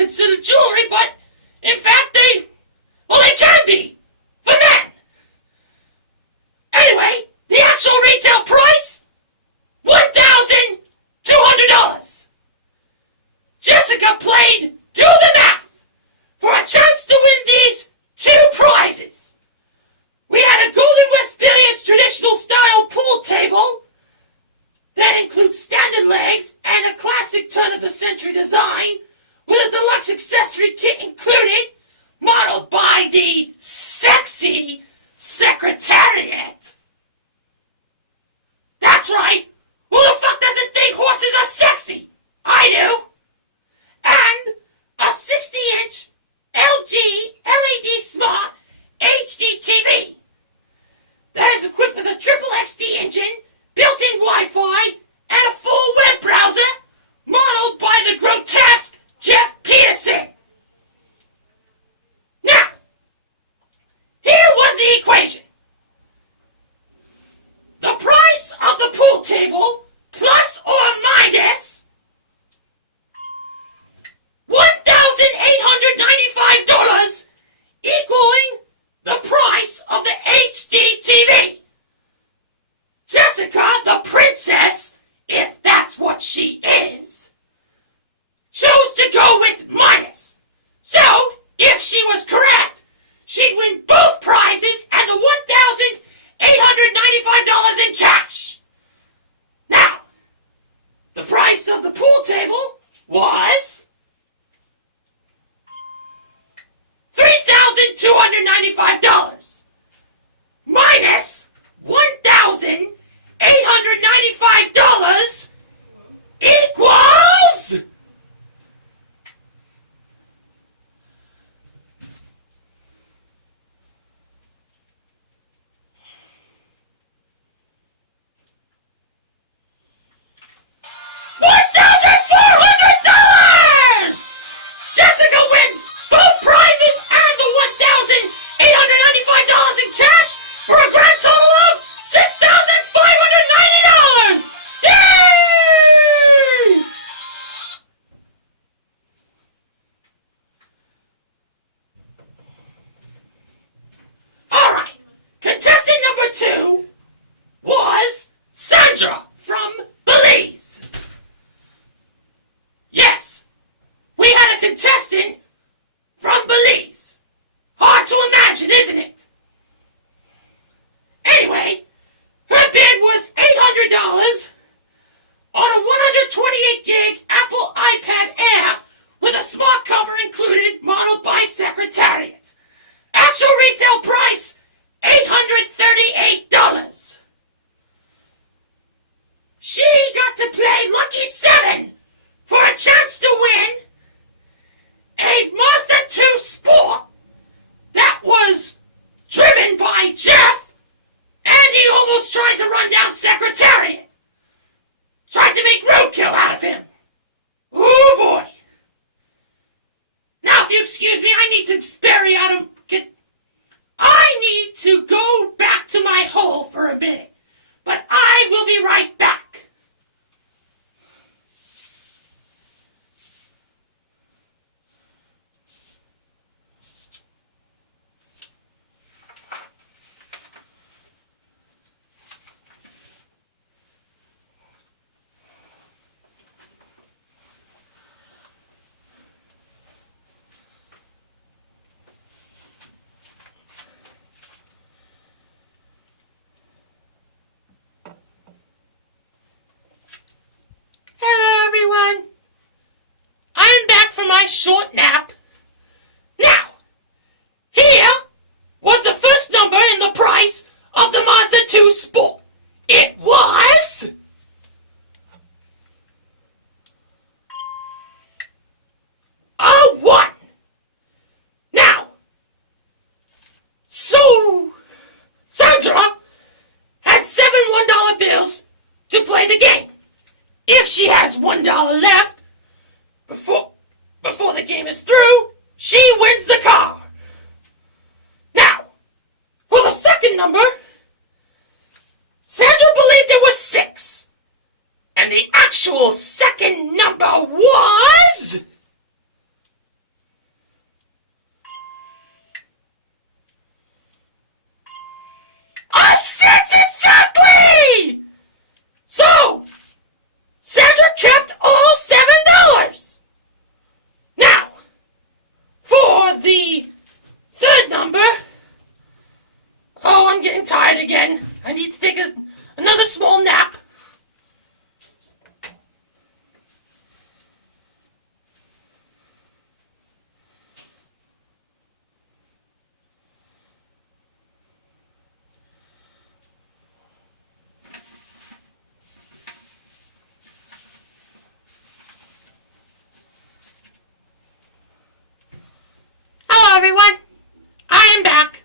considered jewelry, but in fact they can be for men. Anyway, the actual retail price, $1,200. Jessica played Do the Math for a chance to win these two prizes. We had a Golden West Billiards traditional style pool table that includes standing legs and a classic turn-of-the-century design with a deluxe accessory kit included, modeled by the sexy Secretariat. That's right. Who the fuck doesn't think horses are sexy? I do. And a 60-inch LG LED Smart HD TV that is equipped with a triple XD engine, built-in Wi-Fi, and a full web browser modeled by the grotesque Jeff Peterson. Now, here was the equation. The price of the pool table plus or minus $1,895 equaling the price of the HD TV. Jessica, the princess, if that's what she is, chose to go with minus. So, if she was correct, she'd win both prizes and the $1,895 in cash. Now, the price of the pool table was $3,295 minus $1,895 equals $1,400! Jessica wins both prizes and the $1,895 in cash for a grand total of $6,590! Yay! Alright, contestant number 2 was Sandra from Belize. Yes, we had a contestant from Belize. Hard to imagine, isn't it? Anyway, her bid was $800 on a 128 gig Apple iPad Air with a smart cover included, modeled by Secretariat. Actual retail price, $838. She got to play Lucky 7 for a chance to win a Mazda 2 Sport that was driven by Jeff, and he almost tried to run down Secretariat. Tried to make roadkill out of him. Ooh boy. Now if you excuse me, I need to experiment out of... I need to go back to my hole for a minute, but I will be right back. Short nap. Now, here was the first number in the price of the Mazda 2 Sport. It was a 1. Now, so Sandra had 7 $1 bills to play the game. If she has $1 left before the game is through, she wins the car. Now, for the second number, Sandra believed it was 6. And the actual second number was Another small nap. Hello, everyone. I am back.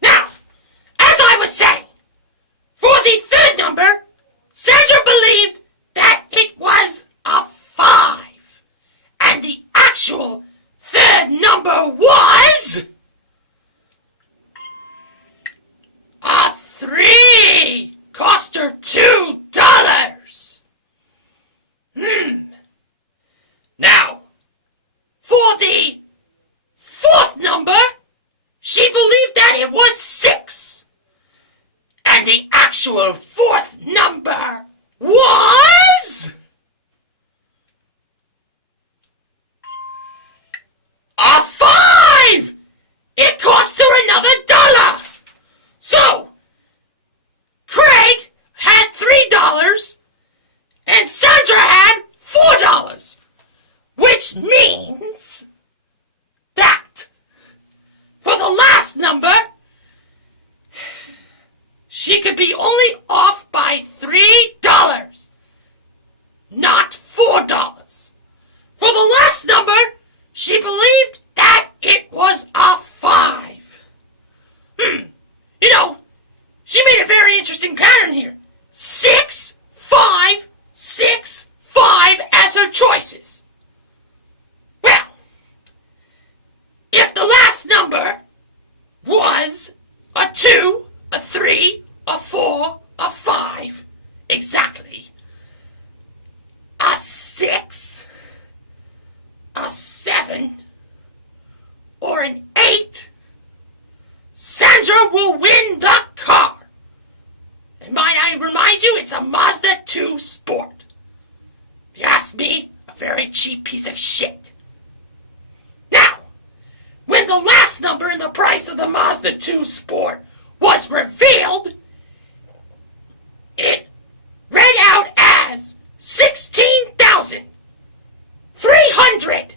Now, as I was saying, for the third number, Sandra believed that it was a 5. And the actual third number was a 3. Cost her $2. Now, for the fourth number, she believed that it was 6. And the actual fourth number was a 5! It cost her another $1. So, Craig had $3 and Sandra had $4. Which means that for the last number, she could be only off by $3, not $4. For the last number, she believed that it was a 5. You know, she made a very interesting pattern here. 6, 5, 6, 5 as her choices. Well, if the last number was a 2, a 3, a 4, a 5, exactly, a 6, a 7, or an 8, Sandra will win the car. And might I remind you, it's a Mazda 2 Sport. If you ask me, a very cheap piece of shit. Now, when the last number in the price of the Mazda 2 Sport was revealed, it read out as $16,350.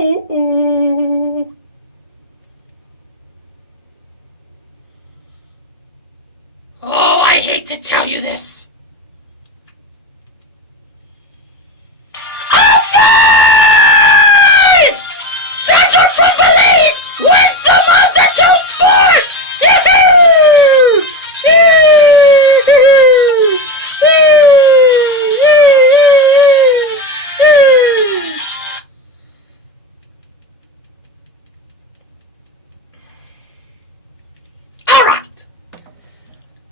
Ooh. Oh, I hate to tell you this. A 5! Sandra from Belize wins the Mazda 2 Sport! Yahoo! All right.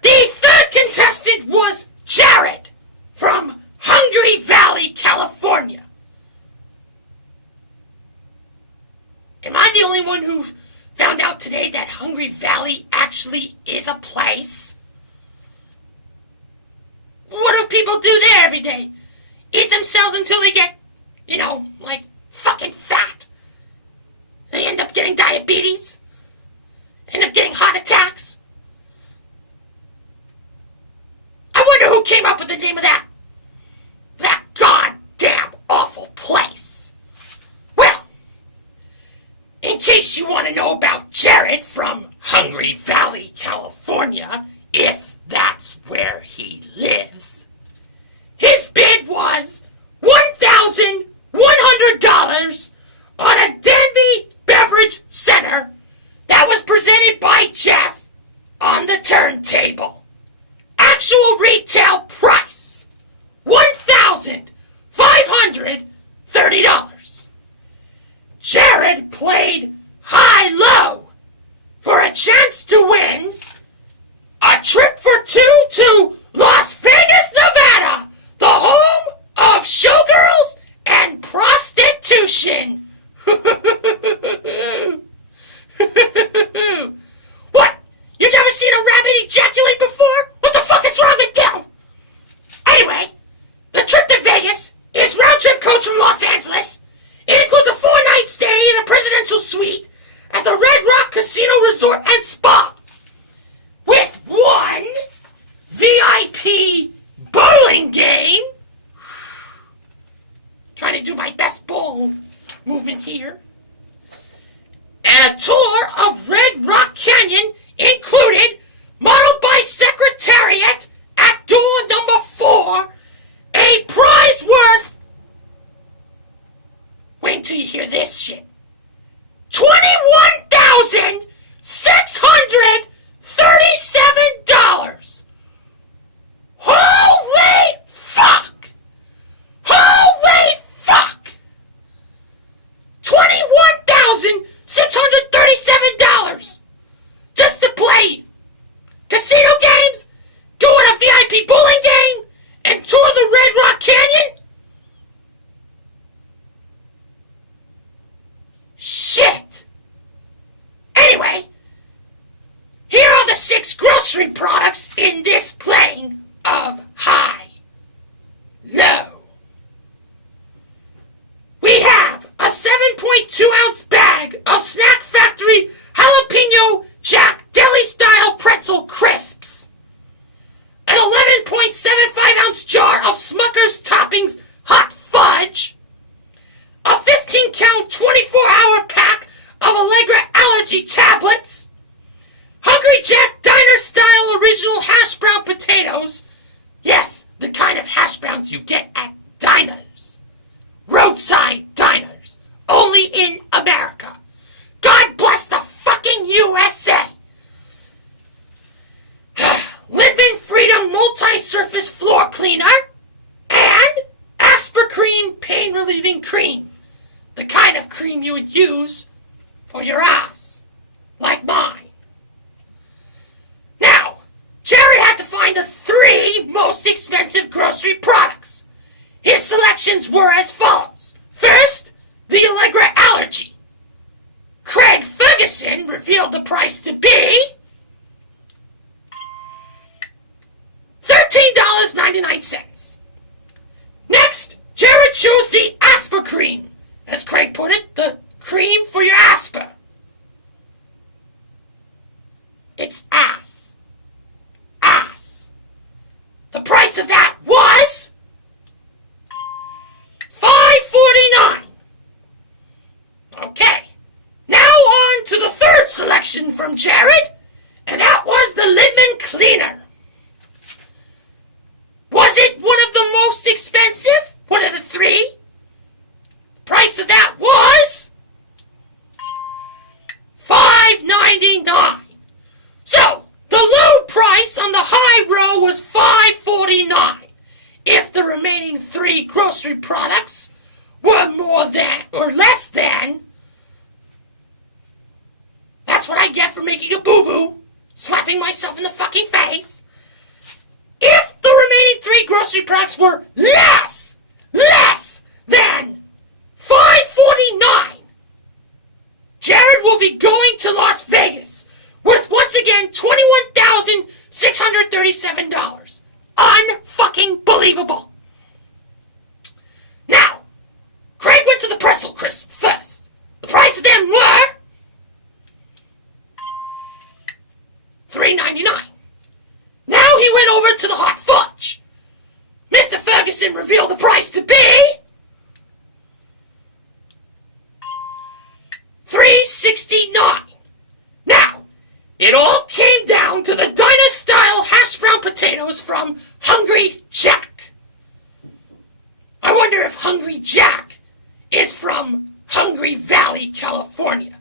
The third contestant was Jared from Hungry Valley, California. Am I the only one who found out today that Hungry Valley actually is a place? What do people do there every day? Eat themselves until they get, like fucking fat. They end up getting diabetes. End up getting heart attacks. I wonder who came up with the name of that goddamn awful place. Well, in case you want to know about Jared from Hungry Valley, California, if that's where he lives, his bid was $1,100 on a Denby Beverage Center that was presented by Jeff on the turntable. Actual retail price, $1,530. Jared played high-low for a chance to win a trip for 2 to Las Vegas, Nevada, the home of showgirls and prostitution. What? You've never seen a rabbit ejaculate before? What the fuck is wrong with you? Anyway, the trip to Vegas suite at the Red Rock Casino Resort and Spa with one VIP bowling game. Trying to do my best bowl movement here. And a tour of Red Rock Canyon included, modeled by Secretariat at door number 4, a prize worth, wait till you hear this shit, $21,637. Holy fuck! Holy fuck! $21,637 just to play casino games, go on a VIP bowling game, and tour the Red Rock Canyon? Shit! Anyway, here are the 6 grocery products in this plane of high, low. We have a 7.2-ounce bag of Snack Factory Jalapeno Jack Deli-style pretzel crisps. An 11.75-ounce jar of Smucker's Toppings Hot Fudge. A 15-count 24-hour pack of Allegra allergy tablets. Hungry Jack Diner-style original hash brown potatoes. Yes, the kind of hash browns you get at diners. Roadside diners. Only in America. God bless the fucking USA. Lippin Freedom Multi-Surface Floor Cleaner. And Aspercream Pain Relieving Cream. The kind of cream you would use for your ass. Like mine. Now, Jared had to find the 3 most expensive grocery products. His selections were as follows. First, the Allegra allergy. Craig Ferguson revealed the price to be $13.99. Next, Jared chose the Aspercream. As Craig put it, the cream for your Asper. It's ass. Ass. The price of that was $5.49. Okay. Now on to the third selection from Jared, and that was the Lidman Cleaner. Was it one of the most expensive? One of the 3? Price of that was $5.99. So, the low price on the high row was $5.49. If the remaining 3 grocery products were more than or less than, that's what I get for making a boo-boo, slapping myself in the fucking face. If the remaining 3 grocery products were less than $5.49, Jared will be going to Las Vegas with once again $21,637. Unfucking believable. Now, Craig went to the pretzel crisp first. The price of them were $3.99. Now he went over to the hot fudge. Mr. Ferguson revealed the price to be $3.69. Now, it all came down to the diner-style hash brown potatoes from Hungry Jack. I wonder if Hungry Jack is from Hungry Valley, California.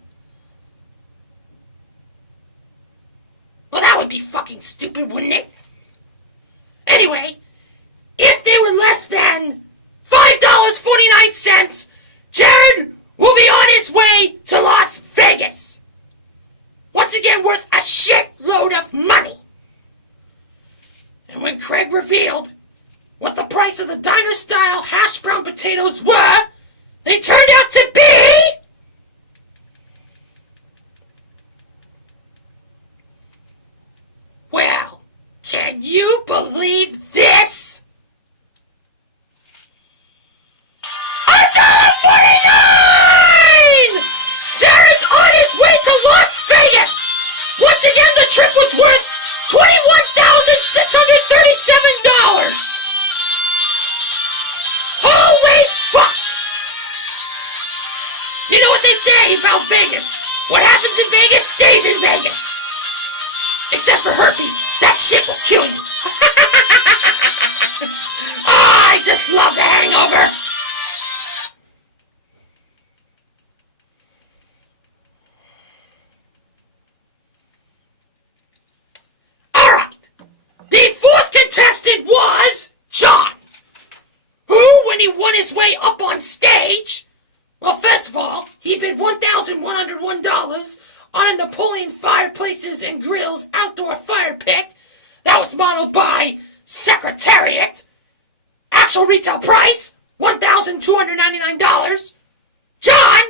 Well, that would be fucking stupid, wouldn't it? Anyway, if they were less than $5.49, Jared will be on his way to Las Vegas. Once again, worth a shitload of money. And when Craig revealed what the price of the diner-style hash brown potatoes were, they turned out to be well, can you believe this? $1.49! Jared's trip was worth $21,637. Holy fuck! You know what they say about Vegas? What happens in Vegas stays in Vegas. Except for herpes. That shit will kill you. I just love the hangover. Alright. The fourth contestant was John, who, when he won his way up on stage, well, first of all, he bid $1,101 on a Napoleon Fireplaces and Grills outdoor fire pit that was modeled by Secretariat. Actual retail price, $1,299. John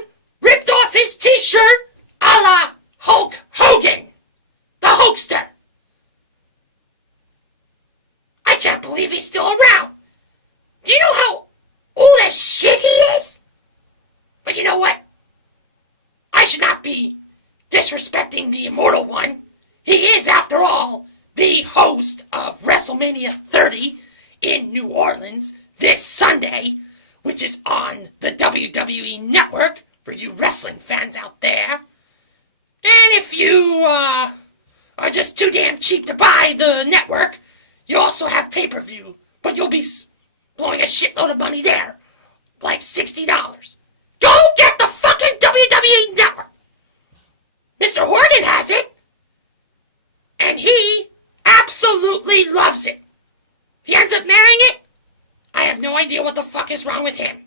ripped off his t-shirt a la Hulk Hogan, the Hulkster. I can't believe he's still around. Do you know how old as shit he is? But you know what? I should not be disrespecting the immortal one. He is, after all, the host of WrestleMania 30 in New Orleans this Sunday, which is on the WWE Network for you wrestling fans out there. And if you are just too damn cheap to buy the network, you also have pay-per-view, but you'll be blowing a shitload of money there, like $60. Go get the fucking WWE Network! Mr. Horgan has it, and he absolutely loves it. If he ends up marrying it, I have no idea what the fuck is wrong with him.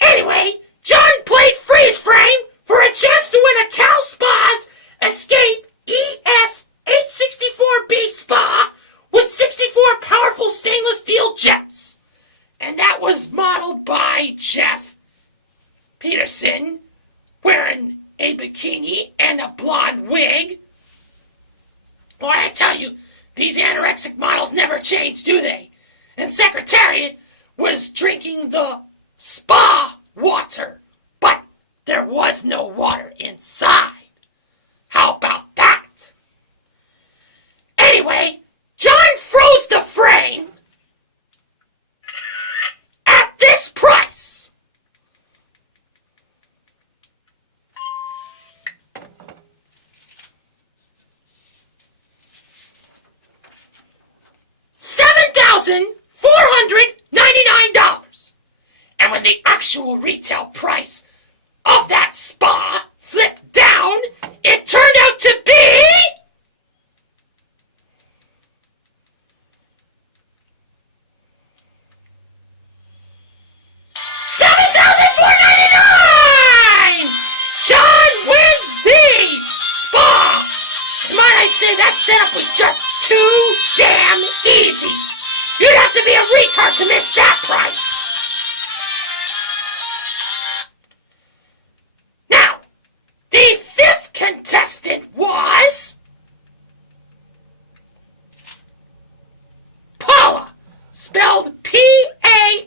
Anyway, John played freeze frame for a chance to win a Cal Spa's Escape ES-864B Spa with 64 powerful stainless steel jets. And that was modeled by Jeff Peterson, wearing a bikini and a blonde wig. Boy, I tell you, these anorexic models never change, do they? And Secretariat was drinking the spa water, but there was no water inside. How about that? Anyway, John froze the frame at this price. $7,499. And when the actual retail price of that spa flipped down, it turned out to be $7,499. John wins the spa. And might I say that setup was just too damn easy. You'd have to be a retard to miss that price. Now, the fifth contestant was Paula, spelled P-A-O-L-A.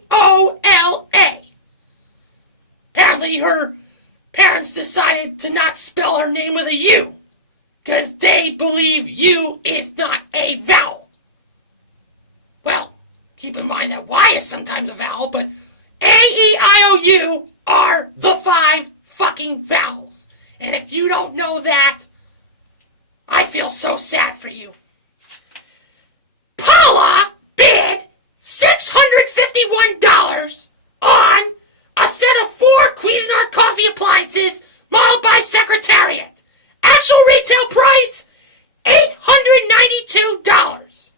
Apparently her parents decided to not spell her name with a U, because they believe U is not a vowel. Well, keep in mind that Y is sometimes a vowel, but A-E-I-O-U are the 5 fucking vowels. And if you don't know that, I feel so sad for you. Paula bid $651 on a set of 4 Cuisinart coffee appliances modeled by Secretariat. Actual retail price, $892.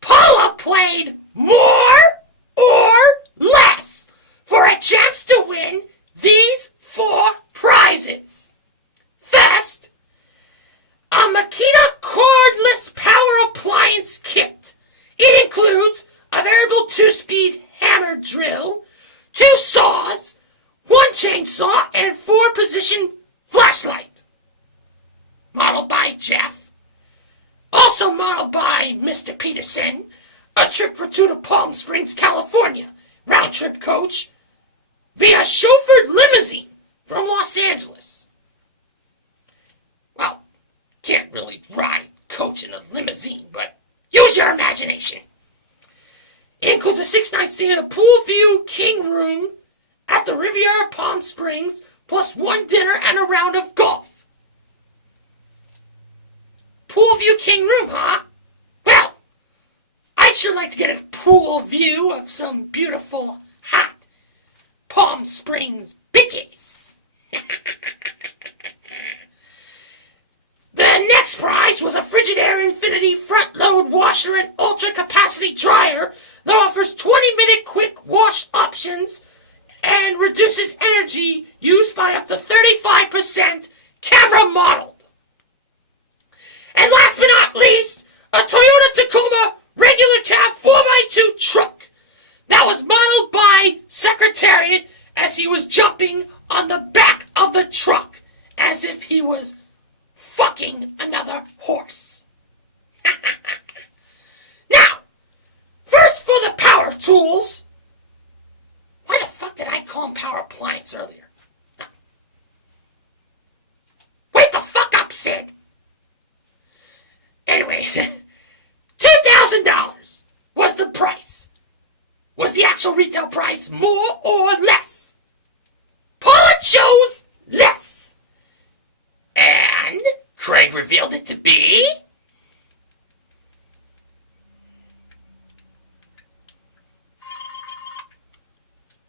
Paula played more or less for a chance to win these 4 prizes. First, a Makita cordless power appliance kit. It includes a variable 2-speed hammer drill, 2 saws, 1 chainsaw, and 4-position flashlight. Modeled by Jeff. Also modeled by Mr. Peterson, a trip for 2 to Palm Springs, California, round-trip coach, via chauffeured limousine from Los Angeles. can't really ride coach in a limousine, but use your imagination. It includes a 6-night stay in a pool view king room at the Riviera Palm Springs, plus 1 dinner and a round of golf. Pool view king room, huh? Well, I'd sure like to get a pool view of some beautiful, hot Palm Springs bitches. The next prize was a Frigidaire Infinity front-load washer and ultra-capacity dryer that offers 20-minute quick wash options and reduces energy use by up to 35%, camera modeled. And last but not least, a Toyota Tacoma regular cab 4x2 truck that was modeled by Secretariat as he was jumping on the back of the truck as if he was fucking another horse. Now, first for the power tools. Why the fuck did I call them power appliance earlier? Wake the fuck up, Sid. Anyway, $2,000 was the price. Was the actual retail price more or less? Paula chose less. And Craig revealed it to be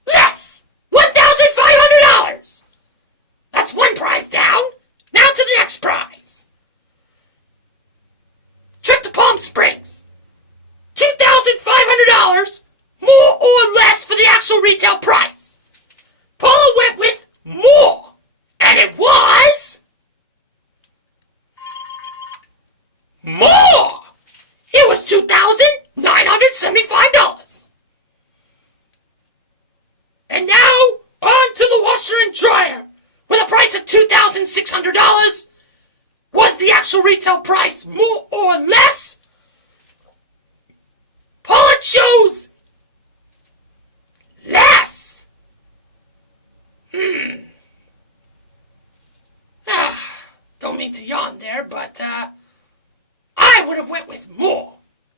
less. $1,500. That's one prize down. Now to the next prize. Trip to Palm Springs. $2,500, more or less for the actual retail price. Paula went with more, and it was more. It was $2,975. And now, on to the washer and dryer. With a price of $2,600, was the actual retail price more or less? Paula chose less. Don't mean to yawn there, but I would have went with more.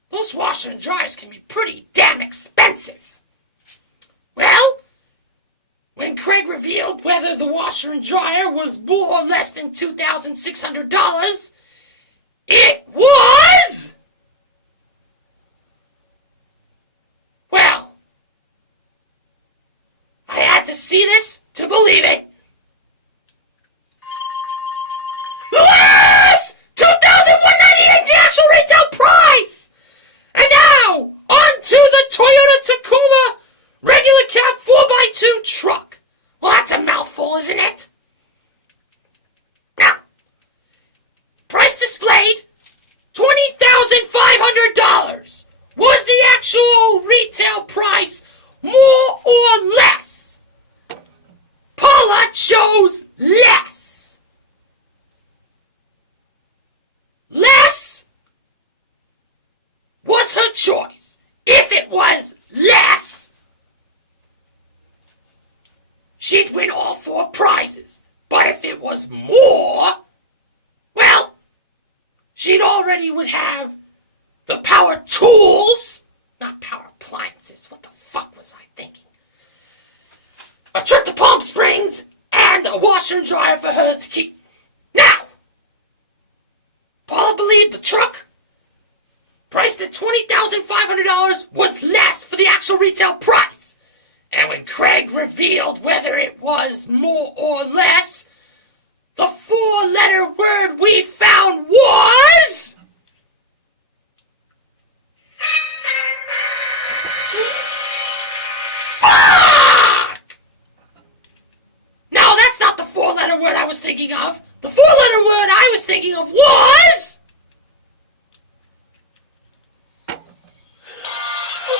Those washer and dryers can be pretty damn expensive. Well, when Craig revealed whether the washer and dryer was more or less than $2,600, it was... Well, I had to see this to believe it. Yes! $2,198, the actual retail price! And now, on to the Toyota Tacoma regular cab 4x2 truck. Well, that's a mouthful, isn't it? Now, price displayed, $20,500. Was the actual retail price more or less? Paula chose less. Less was her choice. If it was less, she'd win all 4 prizes. But if it was more, well, she'd already would have the power tools, not power appliances. What the fuck was I thinking? A trip to Palm Springs and a washer and dryer for her to keep. Now, Paula believed the truck, priced at $20,500, was less for the actual retail price. And when Craig revealed whether it was more or less, the 4-letter word we found was... fuck! Now, that's not the 4-letter word I was thinking of. The 4-letter word I was thinking of was...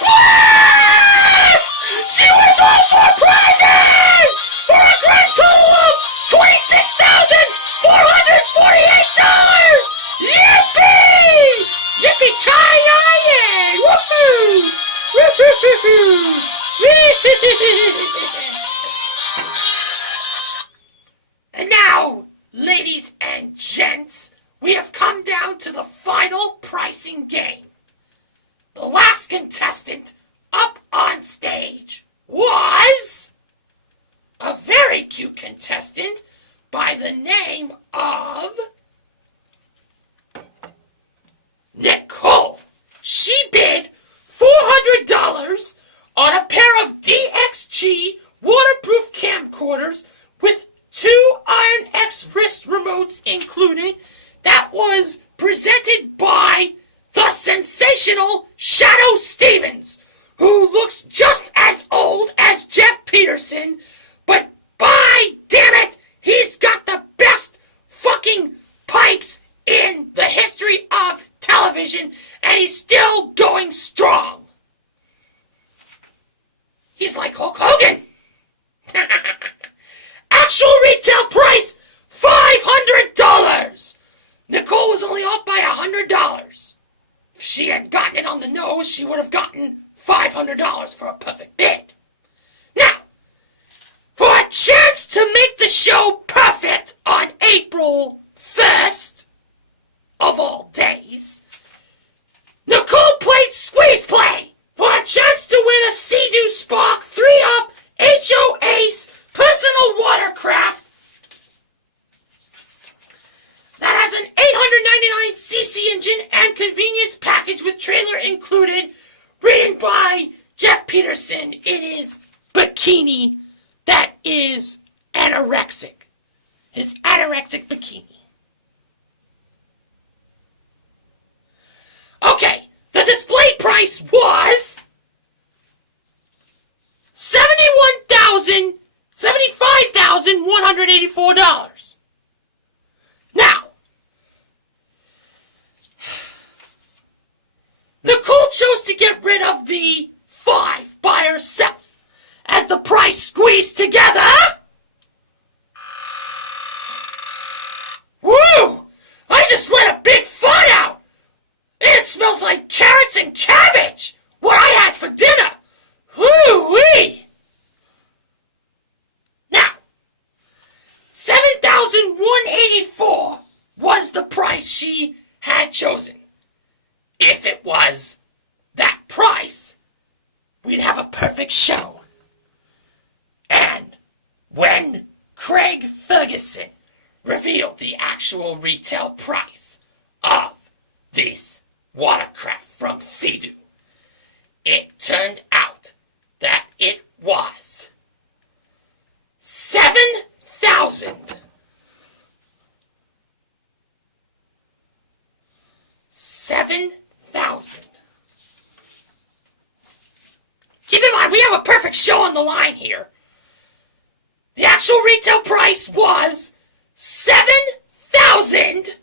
yes! She wins all 4 prizes! For a grand total of $26,448! Yippee! Yippee-ki-yay! Woohoo! Woohoo! And now, ladies and gents, we have by the name of Nicole. She bid $400 on a pair of DXG waterproof camcorders with 2 Iron X wrist remotes included. That was presented by the sensational Shadow Stevens, who looks just as old as Jeff Peterson, but by damn it, he's got the best fucking pipes in the history of television, and he's still going strong. He's like Hulk Hogan. Actual retail price, $500. Nicole was only off by $100. If she had gotten it on the nose, she would have gotten $500 for a perfect bid. Now, for a chance to make the show perfect on April 1st, of all days, Nicole played Squeeze Play for a chance to win a Sea-Doo Spark 3-Up HO Ace personal watercraft that has an 899cc engine and convenience package with trailer included, written by Jeff Peterson. It is bikini that is anorexic. His anorexic bikini. Okay, the display price was $75,184. Now, Nicole chose to get rid of the 5 by herself. As the price squeezed together, woo! I just let a big fart out. It smells like carrots and cabbage. What I had for dinner. Woo-wee! Now, $7,184 was the price she had chosen. If it was that price, we'd have a perfect show. And when Craig Ferguson revealed the actual retail price of this watercraft from Sea-Doo, it turned out that it was $7,000. Keep in mind, we have a perfect show on the line here. The actual retail price was $7,000.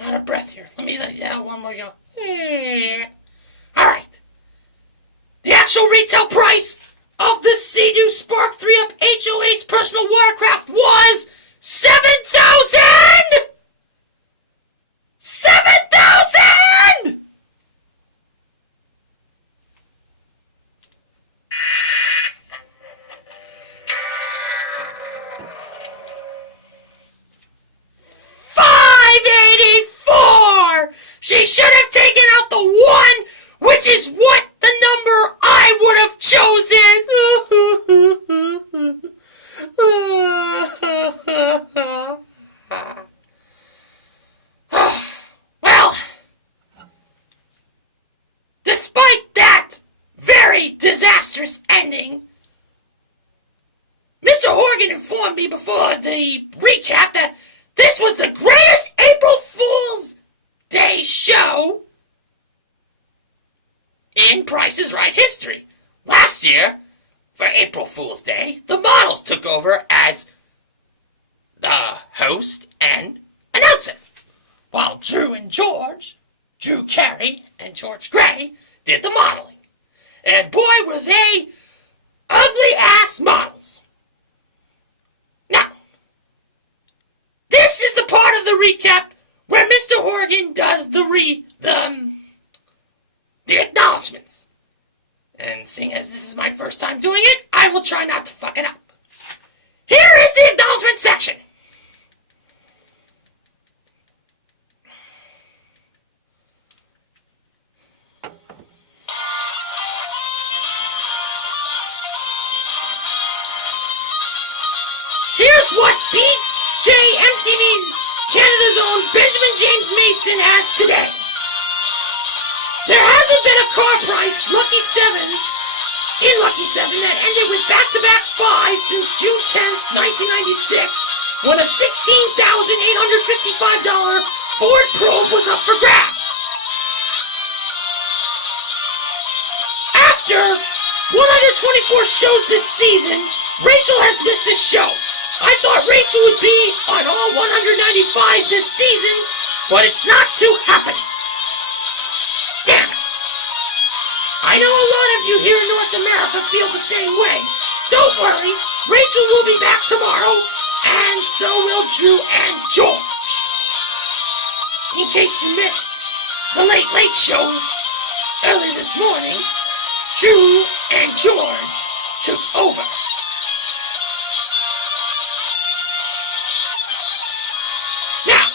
Not a breath here. Let me let that one more go. Alright. The actual retail price of the Sea-Doo Spark 3-Up HO8's personal watercraft was $7,000! $7,000! She should have taken out the 1, which is what the number I would have chosen. Well, despite that very disastrous ending, Mr. Horgan informed me before the recap that this was the greatest April Fool's Day show in Price is Right history. Last year, for April Fool's Day, the models took over as the host and announcer, while Drew Carey and George Gray did the modeling. And boy, were they ugly-ass models. Now, this is the part of the recap where Mr. Horgan does the acknowledgements. And seeing as this is my first time doing it, I will try not to fuck it up. Here is the acknowledgement section. Benjamin James Mason has today. There hasn't been a car price, Lucky 7, that ended with back-to-back 5s since June 10th, 1996, when a $16,855 Ford Probe was up for grabs. After 124 shows this season, Rachel has missed a show. I thought Rachel would be on all 195 this season, but it's not to happen. Damn it. I know a lot of you here in North America feel the same way. Don't worry, Rachel will be back tomorrow, and so will Drew and George. In case you missed the Late Late Show early this morning, Drew and George took over. Now,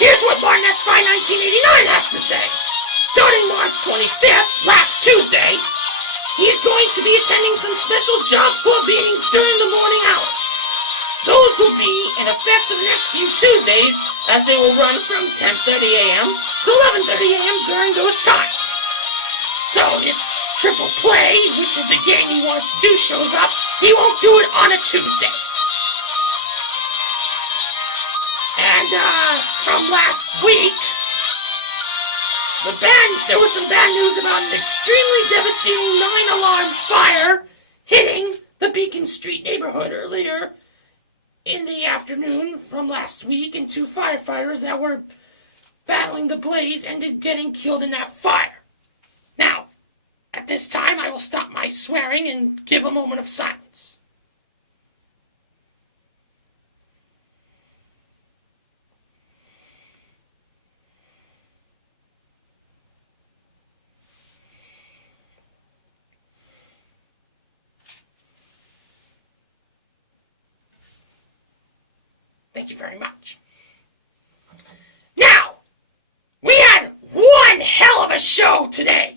here's what Martin S. Fry 1989 has to say. Starting March 25th, last Tuesday, he's going to be attending some special job club meetings during the morning hours. Those will be in effect for the next few Tuesdays, as they will run from 10:30 a.m. to 11:30 a.m. during those times. So if Triple Play, which is the game he wants to do, shows up, he won't do it on a Tuesday. And from last week, there was some bad news about an extremely devastating 9-alarm fire hitting the Beacon Street neighborhood earlier in the afternoon from last week, and 2 firefighters that were battling the blaze ended getting killed in that fire. Now, at this time, I will stop my swearing and give a moment of silence. Thank you very much. Now, we had one hell of a show today.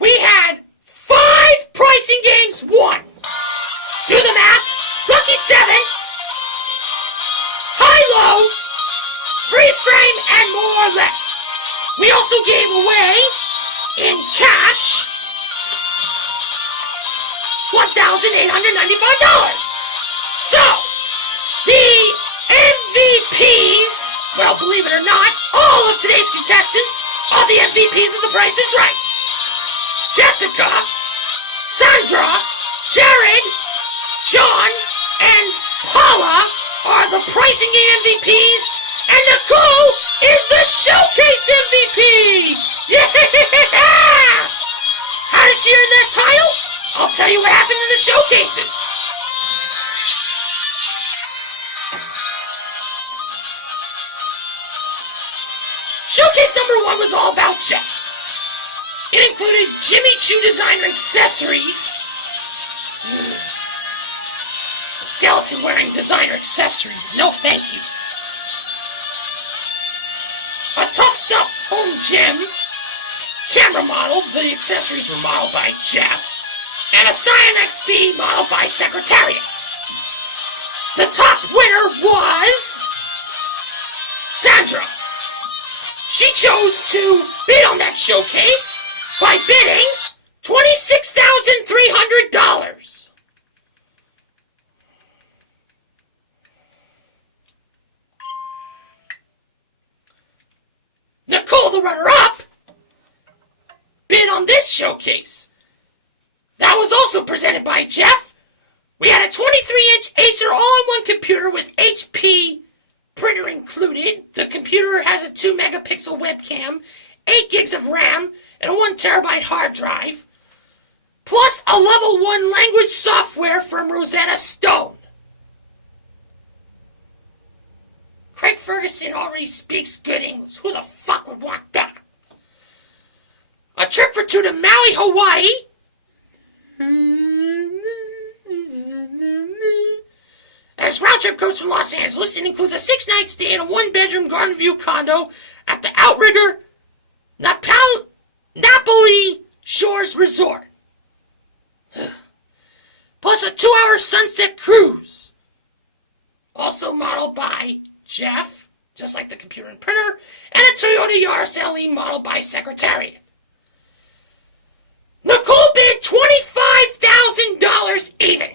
We had 5 pricing games won. Do the math. Lucky 7, high-low, freeze frame, and more or less. We also gave away, in cash, $1,895. So, the MVPs, well, believe it or not, all of today's contestants are the MVPs of The Price is Right. Jessica, Sandra, Jared, John, and Paula are the pricing game MVPs, and Nicole is the showcase MVP! Yeah! How did she earn that title? I'll tell you what happened in the showcases. Showcase number 1 was all about Jeff. It included Jimmy Choo designer accessories. A skeleton wearing designer accessories. No thank you. A Tough Stuff home gym camera model. The accessories were modeled by Jeff. And a Scion XP modeled by Secretariat. The top winner was Sandra. She chose to bid on that showcase by bidding $26,300. Nicole, the runner-up, bid on this showcase. That was also presented by Jeff. We had a 23-inch Acer all-in-one computer with HP printer included. The computer has a 2-megapixel webcam, 8 gigs of RAM, and a 1 terabyte hard drive, plus a level 1 language software from Rosetta Stone. Craig Ferguson already speaks good English. Who the fuck would want that? A trip for 2 to Maui, Hawaii. As round-trip coach from Los Angeles, it includes a 6-night stay in a 1-bedroom garden view condo at the Outrigger Napoli Shores Resort. Plus a 2-hour sunset cruise. Also modeled by Jeff just like the computer and printer, and a Toyota Yaris LE model by Secretariat. Nicole bid $25,000 even.